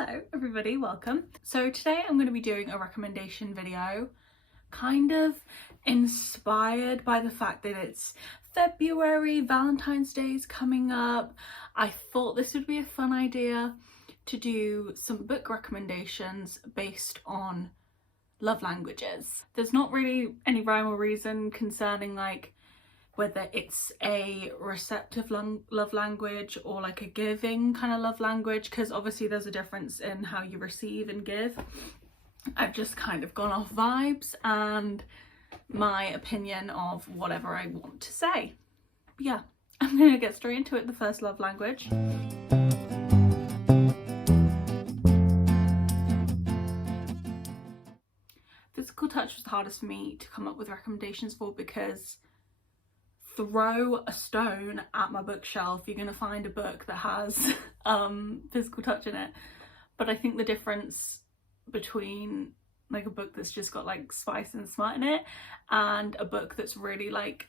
Hello everybody, welcome. So today I'm going to be doing a recommendation video, kind of inspired by the fact that it's February, Valentine's Day is coming up. I thought this would be a fun idea to do some book recommendations based on love languages. There's not really any rhyme or reason concerning like whether it's a receptive love language or like a giving kind of love language, because obviously there's a difference in how you receive and give. I've just kind of gone off vibes and my opinion of whatever I want to say. But yeah, I'm gonna get straight into it. The first love language. Physical touch was the hardest for me to come up with recommendations for, because throw a stone at my bookshelf, you're gonna find a book that has physical touch in it. But I think the difference between like a book that's just got like spice and smut in it and a book that's really like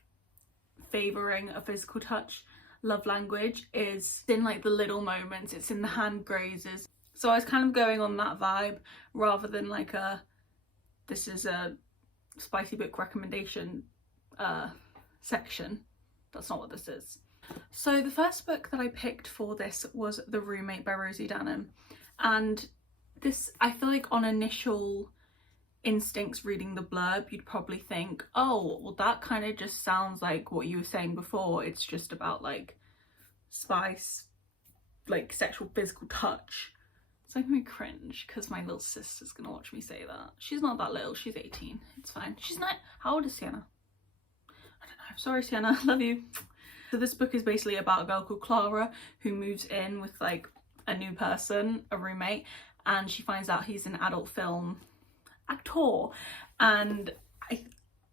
favouring a physical touch love language is in like the little moments, it's in the hand grazes. So I was kind of going on that vibe rather than like this is a spicy book recommendation section. That's not what this is. So the first book that I picked for this was The Roommate by Rosie Danan, and this, I feel like on initial instincts reading the blurb you'd probably think, oh well, that kind of just sounds like what you were saying before, it's just about like spice, like sexual physical touch. It's making me cringe because my little sister's gonna watch me say that. She's not that little, she's 18, it's fine. She's not, how old is Sienna? Sorry Sienna, love you. So this book is basically about a girl called Clara who moves in with like a new person, a roommate, and she finds out he's an adult film actor. And I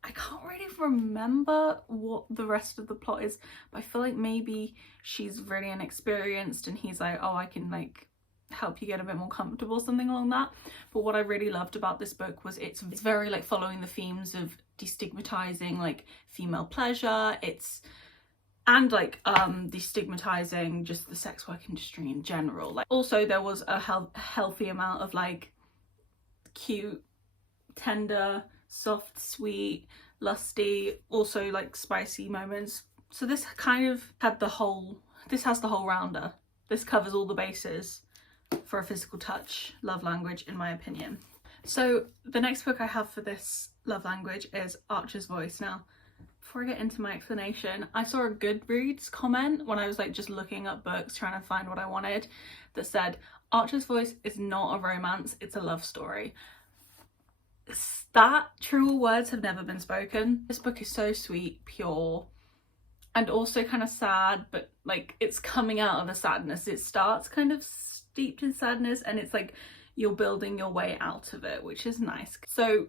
can't really remember what the rest of the plot is, but I feel like maybe she's really inexperienced and he's like, oh, I can like help you get a bit more comfortable, something along that. But what I really loved about this book was it's very like following the themes of destigmatizing like female pleasure, and like destigmatizing just the sex work industry in general. Like also there was a healthy amount of like cute, tender, soft, sweet, lusty, also like spicy moments. So this kind of had this has the whole rounder. This covers all the bases for a physical touch love language, in my opinion. So the next book I have for this love language is Archer's Voice. Now, before I get into my explanation, I saw a Goodreads comment when I was like just looking up books trying to find what I wanted that said Archer's Voice is not a romance, it's a love story. That truer words have never been spoken. This book is so sweet, pure, and also kind of sad, but like it's coming out of the sadness. It starts kind of steeped in sadness and it's like you're building your way out of it, which is nice. So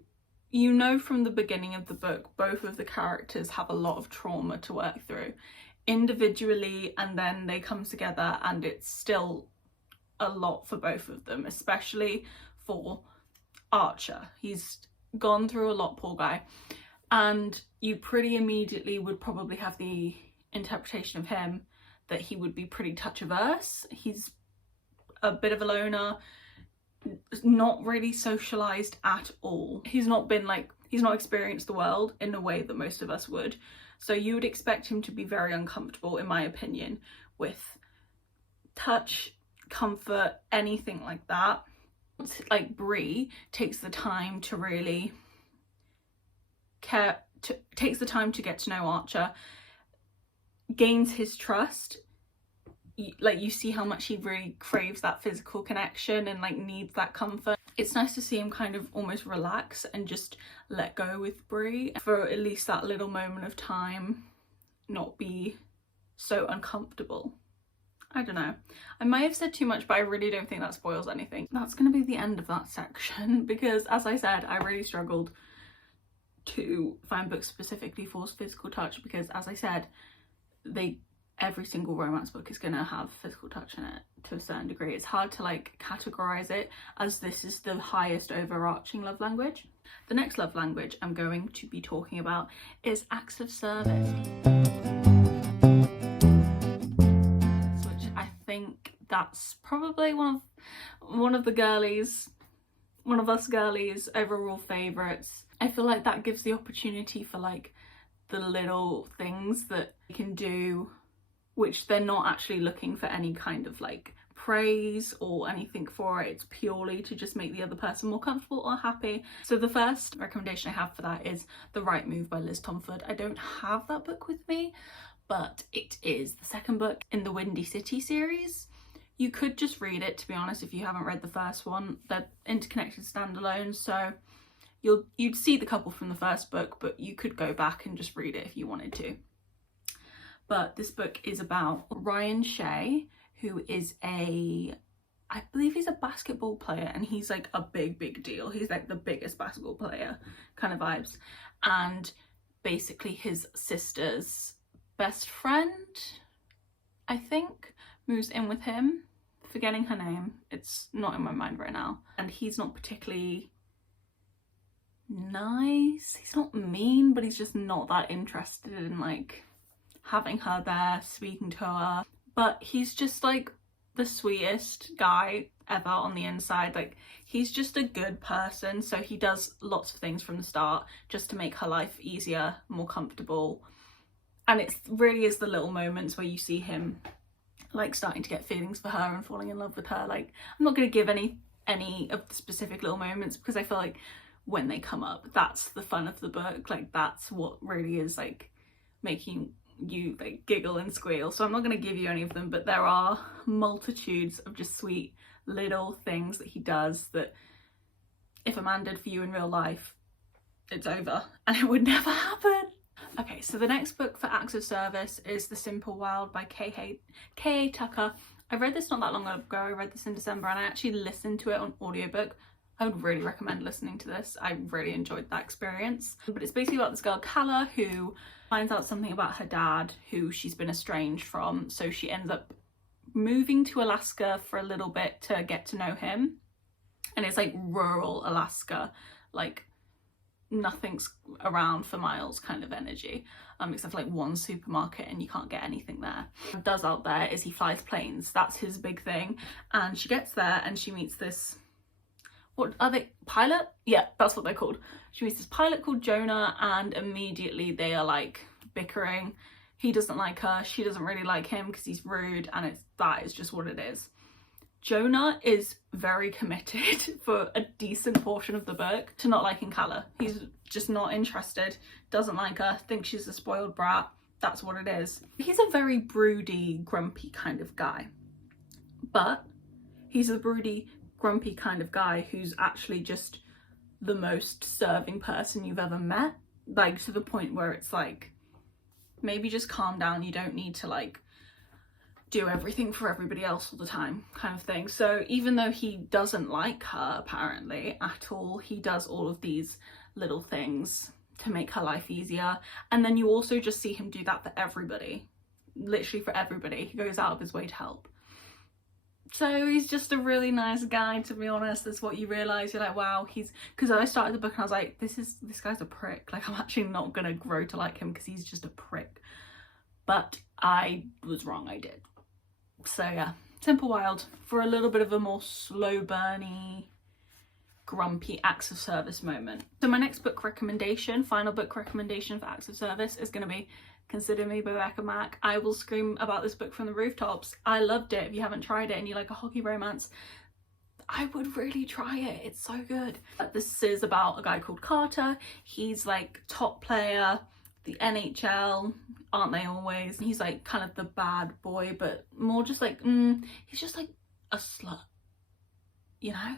you know from the beginning of the book both of the characters have a lot of trauma to work through individually, and then they come together and it's still a lot for both of them, especially for Archer. He's gone through a lot, poor guy, and you pretty immediately would probably have the interpretation of him that he would be pretty touch averse. He's a bit of a loner, not really socialized at all. He's not experienced the world in a way that most of us would. So you would expect him to be very uncomfortable, in my opinion, with touch, comfort, anything like that. Like Bree takes the time to really takes the time to get to know Archer, gains his trust. Like you see how much he really craves that physical connection and like needs that comfort. It's nice to see him kind of almost relax and just let go with Bree for at least that little moment of time, not be so uncomfortable. I don't know, I might have said too much, but I really don't think that spoils anything. That's gonna be the end of that section, because as I said, I really struggled to find books specifically for physical touch, because as I said, every single romance book is gonna have physical touch in it to a certain degree. It's hard to like categorize it, as this is the highest overarching love language. The next love language I'm going to be talking about is acts of service, which I think that's probably one of one of us girlies' overall favourites. I feel like that gives the opportunity for like the little things that you can do which they're not actually looking for any kind of like praise or anything for it. It's purely to just make the other person more comfortable or happy. So the first recommendation I have for that is The Right Move by Liz Tomford. I don't have that book with me, but it is the second book in the Windy City series. You could just read it, to be honest, if you haven't read the first one. They're interconnected standalones, so you'd see the couple from the first book, but you could go back and just read it if you wanted to. But this book is about Ryan Shea, who is I believe he's a basketball player, and he's like a big deal. He's like the biggest basketball player kind of vibes. And basically his sister's best friend, I think, moves in with him. Forgetting her name, it's not in my mind right now. And he's not particularly nice. He's not mean, but he's just not that interested in like having her there, speaking to her. But he's just like the sweetest guy ever on the inside. Like, he's just a good person, so he does lots of things from the start just to make her life easier, more comfortable. And it really is the little moments where you see him like starting to get feelings for her and falling in love with her. Like, I'm not going to give any of the specific little moments, because I feel like when they come up, that's the fun of the book. Like, that's what really is like making you like giggle and squeal. So I'm not going to give you any of them, but there are multitudes of just sweet little things that he does that if a man did for you in real life, it's over and it would never happen. Okay, so the next book for acts of service is The Simple Wild by K.A. Tucker. I read this not that long ago. I read this in December, and I actually listened to it on audiobook. I would really recommend listening to this. I really enjoyed that experience. But it's basically about this girl, Calla, who finds out something about her dad, who she's been estranged from. So she ends up moving to Alaska for a little bit to get to know him. And it's like rural Alaska, like nothing's around for miles kind of energy, except for like one supermarket, and you can't get anything there. What he does out there is he flies planes. That's his big thing. And she gets there and she meets this, what are they, pilot? Yeah, that's what they're called. She meets this pilot called Jonah, and immediately they are like bickering. He doesn't like her, she doesn't really like him because he's rude, and that is just what it is. Jonah is very committed for a decent portion of the book to not liking Calla. He's just not interested, doesn't like her, thinks she's a spoiled brat. That's what it is. He's a very broody, grumpy kind of guy. But he's a broody, grumpy kind of guy who's actually just the most serving person you've ever met. Like, to the point where it's like, maybe just calm down. You don't need to like do everything for everybody else all the time kind of thing. So even though he doesn't like her apparently at all, he does all of these little things to make her life easier. And then you also just see him do that for everybody, literally for everybody. He goes out of his way to help. So he's just a really nice guy, to be honest. That's what you realise. You're like, wow, because I started the book and I was like, this guy's a prick. Like, I'm actually not gonna grow to like him because he's just a prick. But I was wrong, I did. So yeah, Simple Wild for a little bit of a more slow burny, grumpy acts of service moment. So my next book recommendation, final book recommendation for acts of service, is going to be Consider Me by Becca Mack. I will scream about this book from the rooftops. I loved it. If you haven't tried it and you like a hockey romance, I would really try it. It's so good. This is about a guy called Carter. He's like top player, the NHL, aren't they always? He's like kind of the bad boy, but more just like, he's just like a slut, you know?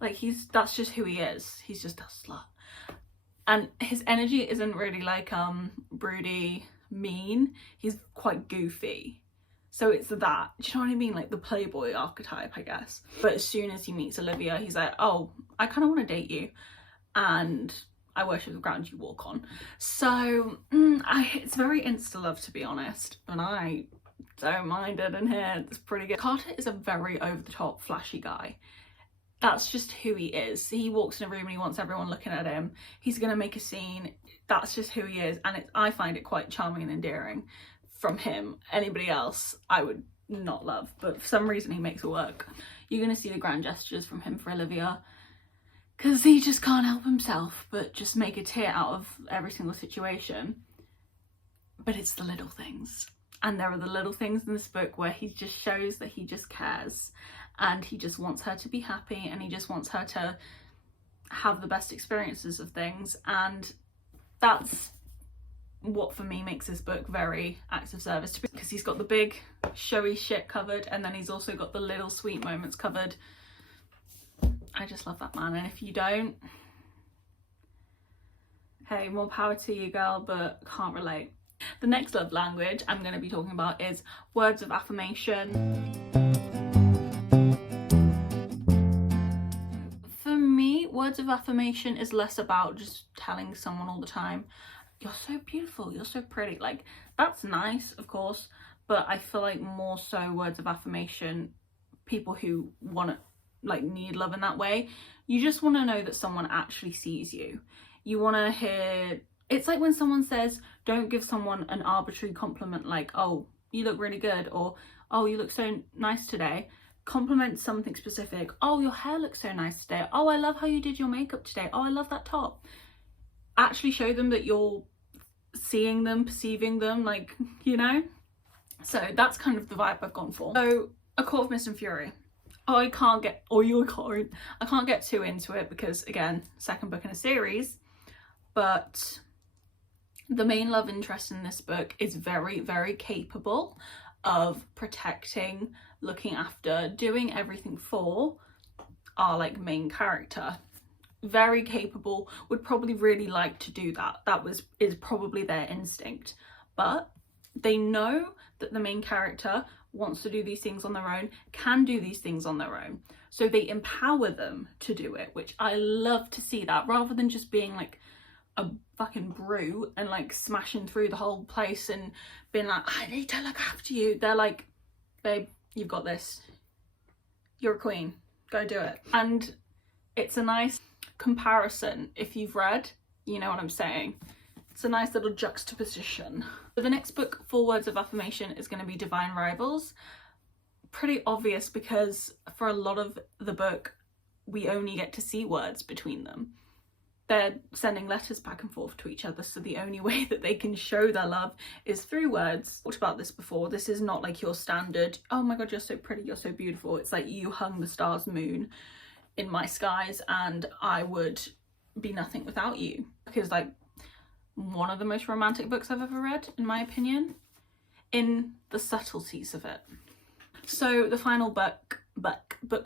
Like that's just who he is. He's just a slut. And his energy isn't really like broody, mean. He's quite goofy. So it's that, do you know what I mean? Like the playboy archetype, I guess. But as soon as he meets Olivia, he's like, oh, I kind of want to date you. And I worship the ground you walk on. So it's very insta love, to be honest. And I don't mind it in here. It's pretty good. Carter is a very over the top, flashy guy. That's just who he is. He walks in a room and he wants everyone looking at him. He's gonna make a scene. That's just who he is. And I find it quite charming and endearing from him. Anybody else I would not love, but for some reason he makes it work. You're going to see the grand gestures from him for Olivia, because he just can't help himself but just make a tear out of every single situation. But it's the little things. And there are the little things in this book where he just shows that he just cares, and he just wants her to be happy, and he just wants her to have the best experiences of things. And that's what for me makes this book very acts of service to me, because he's got the big showy shit covered, and then he's also got the little sweet moments covered. I just love that man, and if you don't, hey, more power to you, girl, but can't relate. The next love language I'm going to be talking about is words of affirmation. For me, words of affirmation is less about just telling someone all the time, you're so beautiful, you're so pretty. Like, that's nice, of course, but I feel like more so words of affirmation, people who want to, like, need love in that way, you just want to know that someone actually sees you. You want to hear, it's like when someone says, don't give someone an arbitrary compliment like, oh, you look really good, or oh, you look so nice today. Compliment something specific. Oh, your hair looks so nice today. Oh, I love how you did your makeup today. Oh, I love that top. Actually show them that you're seeing them, perceiving them, like, you know? So that's kind of the vibe I've gone for. So, A Court of Mist and Fury. I can't get too into it because, again, second book in a series, but the main love interest in this book is very, very capable of protecting, looking after, doing everything for our, like, main character. Very capable, would probably really like to do that. Is probably their instinct. But they know that the main character wants to do these things on their own, can do these things on their own. So they empower them to do it, which I love to see that, rather than just being like a fucking brute and like smashing through the whole place and being like, I need to look after you. They're like, babe, you've got this. You're a queen. Go do it. And it's a nice comparison. If you've read, you know what I'm saying. It's a nice little juxtaposition. So the next book for words of affirmation is going to be Divine Rivals. Pretty obvious because for a lot of the book, we only get to see words between them. They're sending letters back and forth to each other, so the only way that they can show their love is through words. I've talked about this before. This is not like your standard, oh my god, you're so pretty, you're so beautiful. It's like, you hung the stars moon in my skies and I would be nothing without you. Because, like, one of the most romantic books I've ever read, in my opinion, in the subtleties of it. So the final book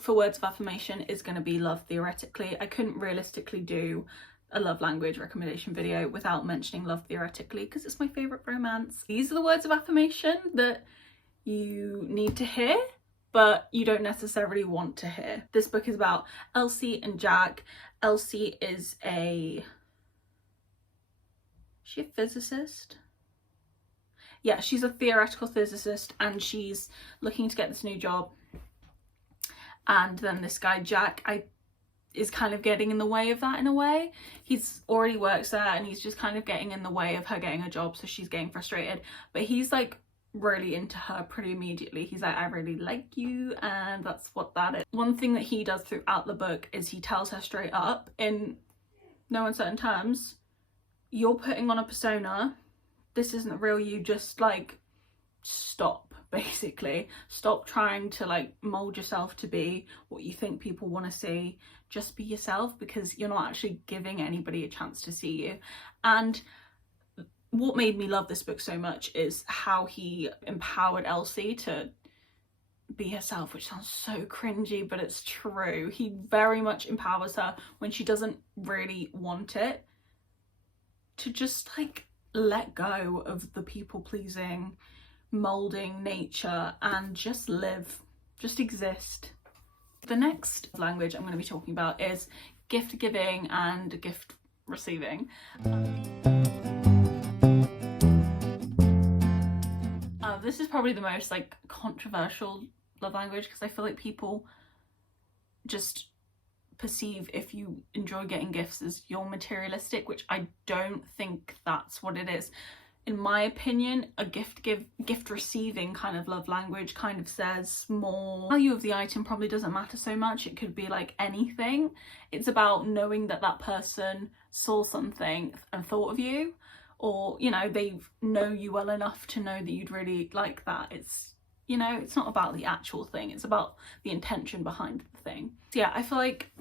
for words of affirmation is going to be Love Theoretically. I couldn't realistically do a love language recommendation video without mentioning Love Theoretically, because it's my favourite romance. These are the words of affirmation that you need to hear, but you don't necessarily want to hear. This book is about Elsie and Jack. Elsie is is she a physicist? Yeah, she's a theoretical physicist and she's looking to get this new job. And then this guy, Jack, is kind of getting in the way of that in a way. He's already works there and he's just kind of getting in the way of her getting a job, so she's getting frustrated. But he's like really into her pretty immediately. He's like, I really like you, and that's what that is. One thing that he does throughout the book is he tells her straight up, in no uncertain terms, you're putting on a persona, this isn't the real you, just like stop, basically. Stop trying to like mold yourself to be what you think people want to see. Just be yourself, because you're not actually giving anybody a chance to see you. And what made me love this book so much is how he empowered Elsie to be herself, which sounds so cringy, but it's true. He very much empowers her when she doesn't really want it, to just like let go of the people pleasing, molding nature, and just live, just exist. The next language I'm going to be talking about is gift giving and gift receiving. This is probably the most like controversial love language, because I feel like people just perceive if you enjoy getting gifts as you're materialistic, which I don't think that's what it is. in my opinion, a gift receiving kind of love language kind of says more value of the item probably doesn't matter so much. It could be like anything. It's about knowing that that person saw something and thought of you, or, you know, they know you well enough to know that you'd really like that. It's, you know, it's not about the actual thing, it's about the intention behind the thing. So yeah, I feel like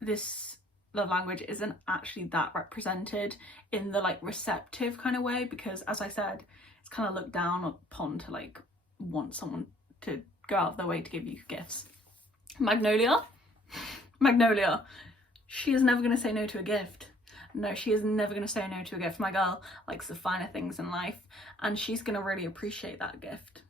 this love language isn't actually that represented in the like receptive kind of way, because as I said, it's kind of looked down upon to like want someone to go out of their way to give you gifts. Magnolia, she is never going to say no to a gift. No, she is never going to say no to a gift. My girl likes the finer things in life, and she's going to really appreciate that gift,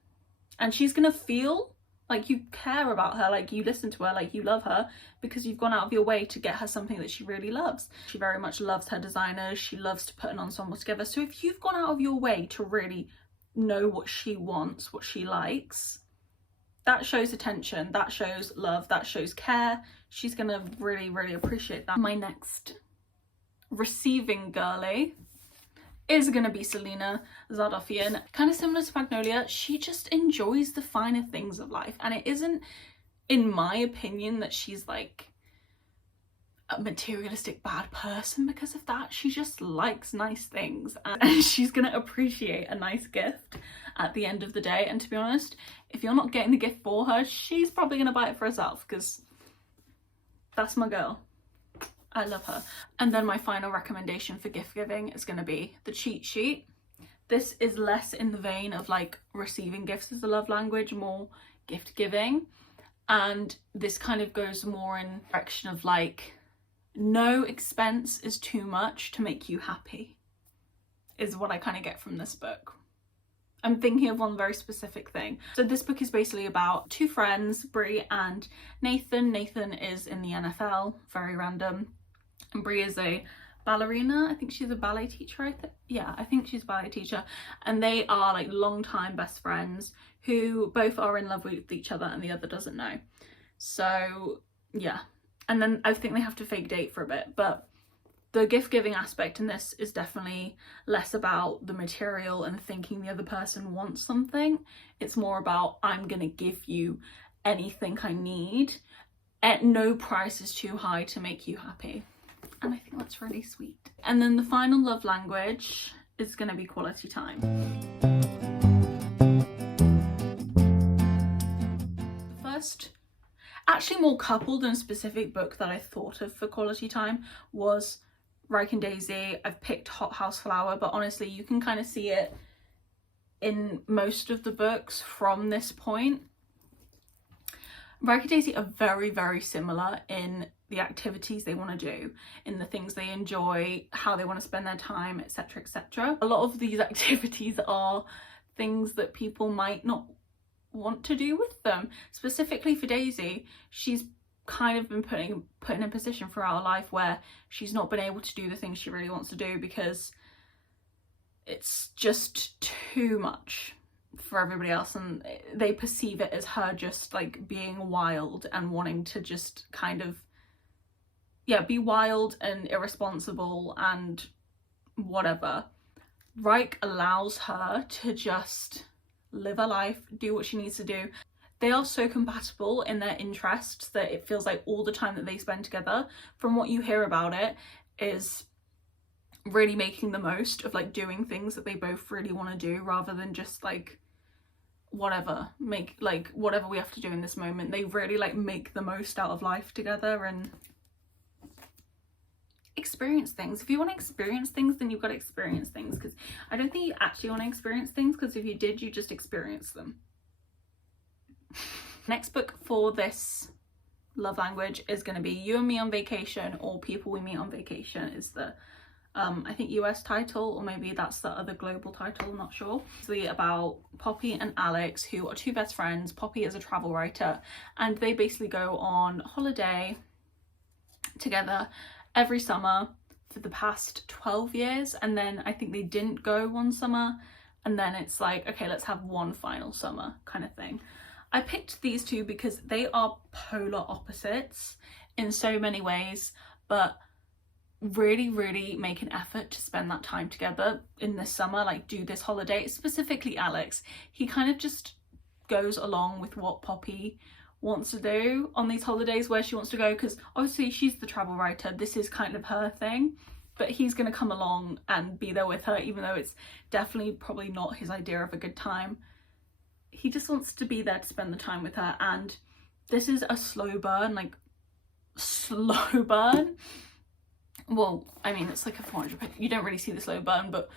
and she's going to feel like you care about her, like you listen to her, like you love her, because you've gone out of your way to get her something that she really loves. She very much loves her designers. She loves to put an ensemble together. So if you've gone out of your way to really know what she wants, what she likes, that shows attention, that shows love, that shows care. She's gonna really, really appreciate that. My next receiving girly is gonna be Selena Zardofian. Kind of similar to Magnolia, she just enjoys the finer things of life, and it isn't, in my opinion, that she's like a materialistic bad person because of that. She just likes nice things, and she's gonna appreciate a nice gift at the end of the day. And to be honest, if you're not getting the gift for her, she's probably gonna buy it for herself, because that's my girl. I love her. And then my final recommendation for gift giving is going to be the cheat sheet. This is less in the vein of like receiving gifts as a love language, more gift giving. And this kind of goes more in the direction of like, no expense is too much to make you happy, is what I kind of get from this book. I'm thinking of one very specific thing. So this book is basically about two friends, Brie and Nathan. Nathan is in the NFL, very random. And Brie is a ballerina. I think she's a ballet teacher, I think she's a ballet teacher. And they are like longtime best friends who both are in love with each other and the other doesn't know. So yeah. And then I think they have to fake date for a bit, but the gift giving aspect in this is definitely less about the material and thinking the other person wants something. It's more about, I'm gonna give you anything I need at no price is too high to make you happy. And I think that's really sweet. And then the final love language is gonna be quality time. The first, actually more couple than specific book that I thought of for quality time was Reich and Daisy. I've picked Hot House Flower, but honestly you can kind of see it in most of the books from this point. Reich and Daisy are very, very similar in the activities they want to do, in the things they enjoy, how they want to spend their time, etc, etc. A lot of these activities are things that people might not want to do with them. Specifically for Daisy, she's kind of been put in a position throughout her life where she's not been able to do the things she really wants to do because it's just too much for everybody else, and they perceive it as her just like being wild and wanting to just kind of, yeah, be wild and irresponsible and whatever. Reich allows her to just live her life, do what she needs to do. They are so compatible in their interests that it feels like all the time that they spend together, from what you hear about it, is really making the most of like doing things that they both really want to do, rather than just like whatever we have to do in this moment. They really like make the most out of life together and experience things. If you want to experience things, then you've got to experience things, because I don't think you actually want to experience things, because if you did, you just experience them. Next book for this love language is going to be You and Me on Vacation, or People We Meet on Vacation is the I think US title, or maybe that's the other global title, I'm not sure. It's really about Poppy and Alex, who are two best friends. Poppy is a travel writer, and they basically go on holiday together every summer for the past 12 years, and then I think they didn't go one summer, and then it's like, okay, let's have one final summer kind of thing. I picked these two because they are polar opposites in so many ways, but really make an effort to spend that time together in this summer, like do this holiday. Specifically Alex, he kind of just goes along with what Poppy wants to do on these holidays, where she wants to go, because obviously she's the travel writer, this is kind of her thing, but he's going to come along and be there with her, even though it's definitely probably not his idea of a good time. He just wants to be there to spend the time with her, and this is a slow burn, like slow burn. Well, I mean, it's like a 400, you don't really see the slow burn, but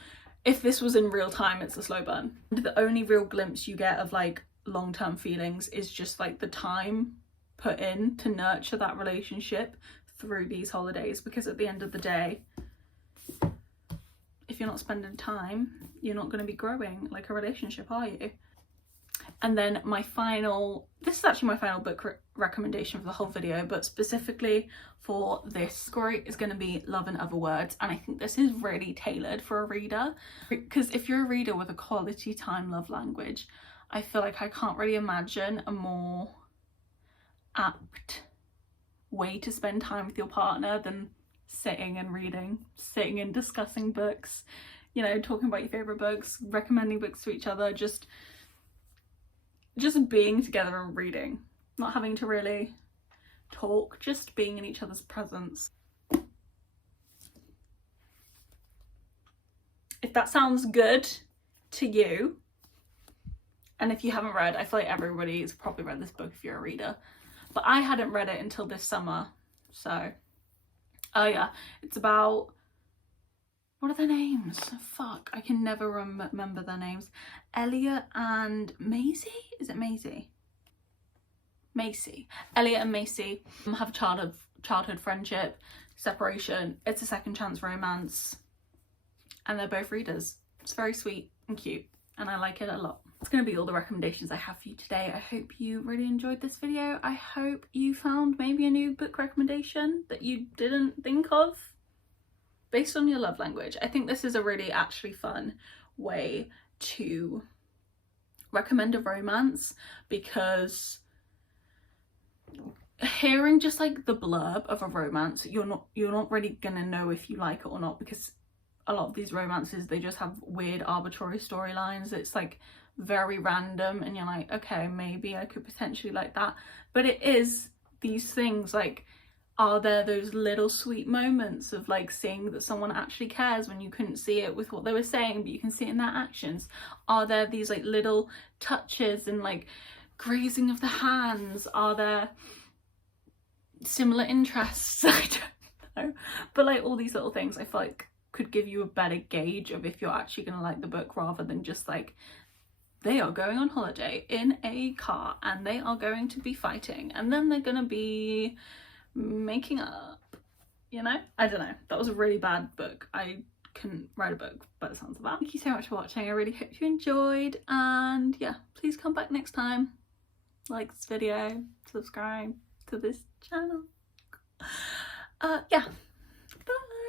if this was in real time, it's a slow burn. The only real glimpse you get of like long-term feelings is just like the time put in to nurture that relationship through these holidays, because at the end of the day, if you're not spending time, you're not going to be growing like a relationship, are you? And then this is actually my final book recommendation for the whole video, but specifically for this story is going to be Love in Other Words. And I think this is really tailored for a reader, because if you're a reader with a quality time love language, I feel like I can't really imagine a more apt way to spend time with your partner than sitting and reading, sitting and discussing books, you know, talking about your favorite books, recommending books to each other, just being together and reading, not having to really talk, just being in each other's presence. If that sounds good to you, and if you haven't read, I feel like everybody's probably read this book if you're a reader, but I hadn't read it until this summer. So oh yeah, it's about, what are their names? Fuck, I can never remember their names. Elliot and Maisie? Is it Maisie? Macy. Elliot and Macy have a childhood friendship, separation. It's a second chance romance, and they're both readers. It's very sweet and cute, and I like it a lot. That's going to be all the recommendations I have for you today. I hope you really enjoyed this video. I hope you found maybe a new book recommendation that you didn't think of based on your love language. I think this is a really actually fun way to recommend a romance, because hearing just like the blurb of a romance, you're not really gonna know if you like it or not, because a lot of these romances, they just have weird arbitrary storylines. It's like very random, and you're like, okay, maybe I could potentially like that. But it is these things like, are there those little sweet moments of like seeing that someone actually cares when you couldn't see it with what they were saying, but you can see it in their actions? Are there these like little touches and like grazing of the hands? Are there similar interests? I don't know, but like all these little things I feel like could give you a better gauge of if you're actually going to like the book, rather than just like, they are going on holiday in a car and they are going to be fighting and then they're going to be making up, you know? I don't know. That was a really bad book. I couldn't write a book by the sounds of that. Thank you so much for watching. I really hope you enjoyed, and yeah, please come back next time. Like this video, subscribe to this channel. Yeah, bye.